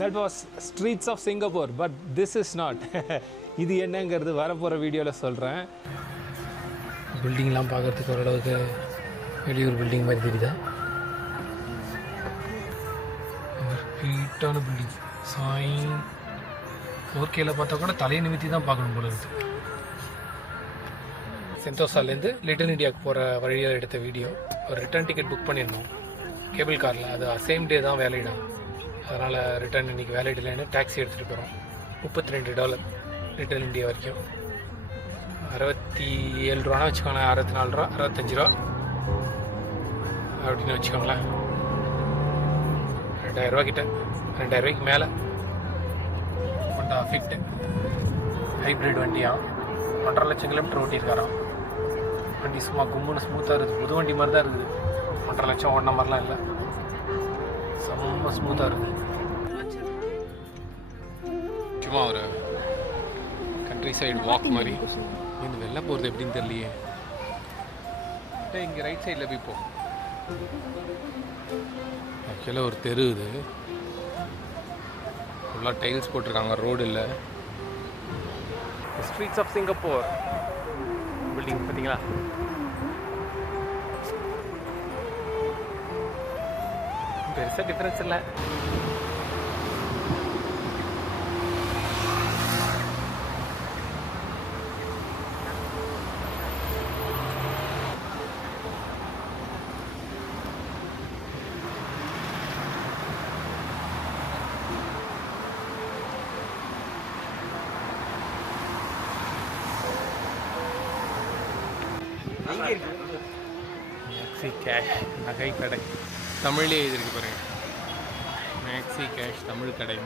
That was streets of Singapore, but this is not. இது என்னங்கிறது வரப்போகிற வீடியோவில் சொல்கிறேன். பில்டிங்லாம் பார்க்குறதுக்கு ஓரளவுக்கு வெளியூர் பில்டிங் மாதிரி தெரியுதா? ஹீட்டான பில்டிங். சாயின் 4Kல பார்த்தா கூட தலையை நிமித்தி தான் பார்க்கணும் போல இருக்குது. சென்டோசாலேருந்து லிட்டில் இண்டியாவுக்கு போகிற வழியில் எடுத்த வீடியோ. ஒரு ரிட்டர்ன் டிக்கெட் புக் பண்ணியிருந்தோம் கேபிள் காரில். அது சேம் டே தான் வேலையிடும், அதனால் ரிட்டர்ன் இன்றைக்கி வேலைட் இல்லைன்னு டாக்ஸி எடுத்துகிட்டு போகிறோம். $32 லிட்டில் இண்டியா வரைக்கும். 67 ரூபானா வச்சுக்கோங்களேன். 64 ரூபா 65 ரூபா அப்படின்னு வச்சுக்கோங்களேன். 2000 ரூபா கிட்ட, 2000 ரூபாய்க்கு மேலே. Honda fit hybrid வண்டியாம். 1.5 லட்சம் கிலோமீட்டர் ஓட்டியிருக்காராம். வண்டி சும்மா கும்முன்னு ஸ்மூத்தாக இருக்குது. புது வண்டி மாதிரி தான் இருக்குது. 1.5 லட்சம் ஓடின மாதிரிலாம் இல்லை, செம்ம ஸ்மூத்தாக இருக்குது. சும்மா ஒரு கண்ட்ரி சைடு வாக் மாதிரி. இந்த வெளில போகிறது எப்படின்னு தெரியலையே. இங்கே ரைட் சைடில் போய் போ. ஆக்சுவலாக ஒரு தெரு இது, ஃபுல்லாக டைல்ஸ் போட்டிருக்காங்க, ரோடு இல்லை. ஸ்ட்ரீட்ஸ் ஆஃப் சிங்கப்பூர் பில்டிங் பார்த்தீங்களா? பெருசாக டிஃப்ரென்ஸ் இல்லை. மேக்ஸி கேஷ் நகை கடை, தமிழ்லேயே எழுதிருக்கு பாருங்க. மேக்ஸி கேஷ் தமிழ் கடை,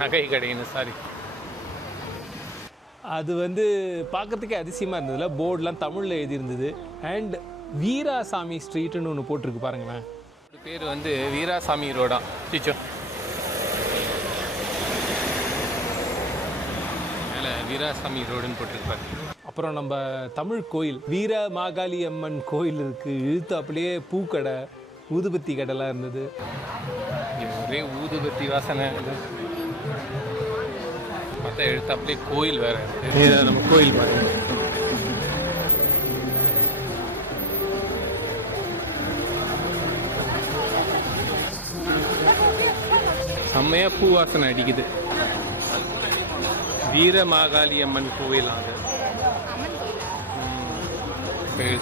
நகை கடைன்னு. சாரி, அது வந்து பார்க்கறதுக்கே அதிசயமாக இருந்ததில்ல. போர்டெலாம் தமிழில் எழுதியிருந்தது. அண்ட் வீராசாமி ஸ்ட்ரீட்டுன்னு ஒன்று போட்டிருக்கு பாருங்களேன். பேர் வந்து வீராசாமி ரோடா டீச்சோ. மேலே வீராசாமி ரோடுன்னு போட்டிருப்பாரு. அப்புறம் நம்ம தமிழ் கோயில் வீர மாகாளி அம்மன் கோயில் இருக்குது. இழுத்து அப்படியே பூக்கடை, ஊதுபத்தி கடைலாம் இருந்தது. ஒரே ஊதுபத்தி வாசனை. பார்த்தா எழுத்து அப்படியே கோயில் வேறு. நம்ம கோயில் பாருங்க. செம்மையாக பூ வாசனை அடிக்குது. வீர மாகாளி அம்மன் கோயில். அது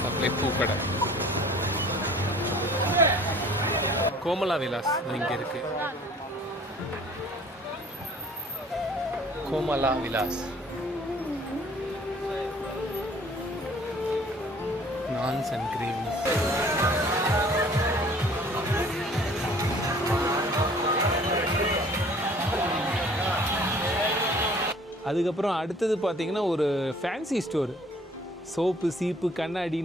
அப்படியே பூக்கடை. கோமலா விலாஸ் இங்கே இருக்கு. Komala Vilas naans and gravies. அதுக்கப்புறம் அடுத்தது பார்த்திங்கன்னா ஒரு ஃபேன்சி ஸ்டோர். சோப்பு, சீப்பு, கண்ணாடி,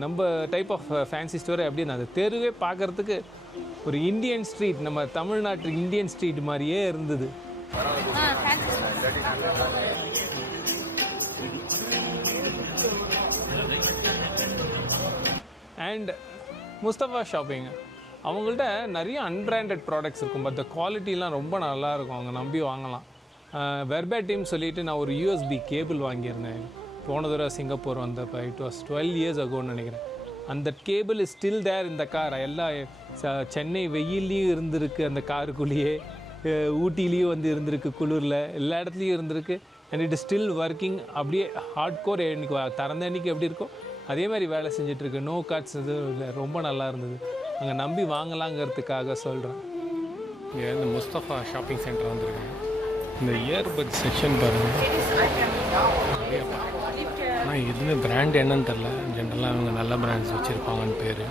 நம்ம டைப் ஆஃப் ஃபேன்சி ஸ்டோர். அப்படியே அந்த தெருவே பார்க்குறதுக்கு ஒரு இந்தியன் ஸ்ட்ரீட், நம்ம தமிழ்நாட்டு இந்தியன் ஸ்ட்ரீட் மாதிரியே இருந்தது. அண்ட் முஸ்தபா ஷாப்பிங், அவங்கள்ட்ட நிறைய அன்பிராண்டட் ப்ராடக்ட்ஸ் இருக்கும். பட் குவாலிட்டிலாம் ரொம்ப நல்லாயிருக்கும், அவங்க நம்பி வாங்கலாம். வெர்பேட்டிம் சொல்லிவிட்டு நான் ஒரு யூஎஸ்பி கேபிள் வாங்கியிருந்தேன் போன தடவை சிங்கப்பூர் வந்தப்போ. இட் வாஸ் 12 years agoன்னு நினைக்கிறேன். அந்த கேபிள் இஸ் ஸ்டில் தேர் இந்த கார். எல்லா சென்னை வெயிலையும் இருந்திருக்கு அந்த காருக்குள்ளேயே, ஊட்டிலையும் வந்து இருந்திருக்கு, குளிரில் எல்லா இடத்துலையும் இருந்திருக்கு. And it is still working. அப்படியே ஹார்ட் கோர் அன்றைக்கி திறந்த அன்றைக்கி எப்படி இருக்கும் அதே மாதிரி வேலை செஞ்சிட்ருக்கு. நோ கார்ட்ஸ் எதுவும் இல்லை, ரொம்ப நல்லா இருந்தது. அங்கே நம்பி வாங்கலாங்கிறதுக்காக சொல்கிறேன். இங்கே இந்த முஸ்தபா ஷாப்பிங் சென்டர் வந்துருக்கேன். இந்த இயர்பட் செக்ஷன் பாருங்கள். ஆனால் எதுவுமே பிராண்ட் என்னன்னு தெரில. ஜென்ரலாக அவங்க நல்ல பிராண்ட்ஸ் வச்சுருப்பாங்கன்னு பேர்.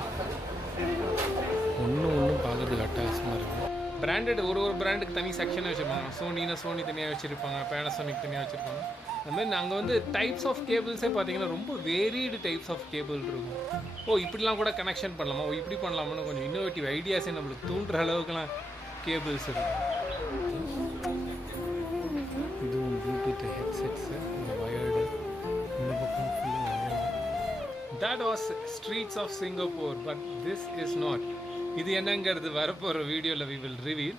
ஒன்றும் பார்க்குறதுக்கு அட்டகாசமாக இருக்குது. பிராண்டட் ஒரு பிராண்டுக்கு தனி செக்ஷனே வச்சுருப்பாங்க. சோனி தனியாக வச்சுருப்பாங்க, பேனாசோனிக் தனியாக வச்சுருப்பாங்க. அதுமாதிரி நாங்கள் வந்து டைப்ஸ் ஆஃப் கேபிள்ஸே பார்த்தீங்கன்னா ரொம்ப வேரியடு டைப்ஸ் ஆஃப் கேபிள் இருக்கும். இப்படிலாம் கூட கனெக்ஷன் பண்ணலாமா, இப்படி பண்ணலாமான்னு கொஞ்சம் இன்னோவேட்டிவ் ஐடியாஸே நம்மளுக்கு தூண்டுற அளவுக்குலாம் கேபிள்ஸ் இருக்கும். that was streets of Singapore, but this is not. இது என்னங்கிறது வரப்போகிற வீடியோவில் we will reveal.